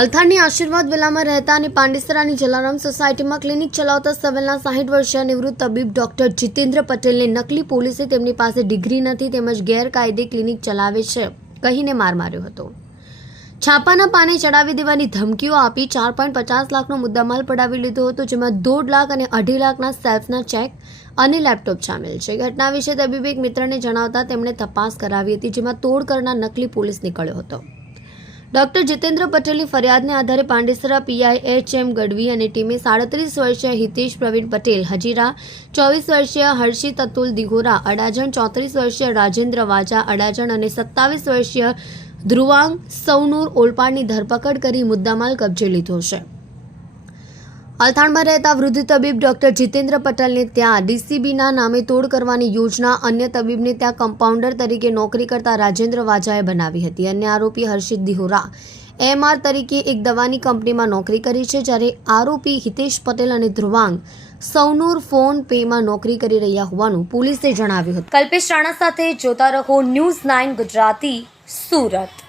અલથાણની આશીર્વાદ વિલામાં રહેતા અને પાંડેસરાની જલારામ સોસાયટીમાં ક્લિનિક ચલાવતા સવેલના 60 વર્ષીય નિવૃત્ત તબીબ ડોક્ટર જીતેન્દ્ર પટેલને નકલી પોલીસે તેમની પાસે ડિગ્રી નથી તેમજ ગેરકાયદે ક્લિનિક ચલાવે છે કહીને માર માર્યો હતો. છાપાના પાને ચડાવી દેવાની ધમકીઓ આપી 4.50 લાખનો મુદ્દામાલ પડાવી લીધો હતો, જેમાં 1.5 લાખ અને 2.5 લાખના સેલ્ફના ચેક અને લેપટોપ સામેલ છે. ઘટના વિશે તબીબે એક મિત્રને જણાવતા તેમણે તપાસ કરાવી હતી, જેમાં તોડ કરનાર નકલી પોલીસ નીકળ્યો હતો. ડોક્ટર જીતેન્દ્ર પટેલની ફરિયાદને આધારે પાંડેસરા પીઆઈ એચ.એમ. ગઢવી અને ટીમે 37 વર્ષીય હિતેશ પ્રવીણ પટેલ હજીરા, 24 વર્ષીય હર્ષિત અતુલ દિહોરા અડાજણ, 34 વર્ષીય રાજેન્દ્ર વાજા અડાજણ અને 27 વર્ષીય ધ્રુવાંગ સૌનૂર ઓલપાડની ધરપકડ કરી મુદ્દામાલ કબજે લીધો છે. અલથાણમાં રહેતા વૃદ્ધ તબીબ ડોક્ટર જીતેન્દ્ર પટેલને ત્યાં ડીસીબીના નામે તોડ કરવાની યોજના અન્ય તબીબને ત્યાં કમ્પાઉન્ડર તરીકે નોકરી કરતા રાજેન્દ્ર વાજાએ બનાવી હતી. અન્ય આરોપી હર્ષિત દિહોરા એમઆર તરીકે એક દવાની કંપનીમાં નોકરી કરી છે, જ્યારે આરોપી હિતેશ પટેલ અને ધ્રુવાંગ સૌનૂર ફોન પેમાં નોકરી કરી રહ્યા હોવાનું પોલીસે જણાવ્યું હતું. કલ્પેશ રાણા સાથે જોતા રહો ન્યૂઝ 9 ગુજરાતી, સુરત.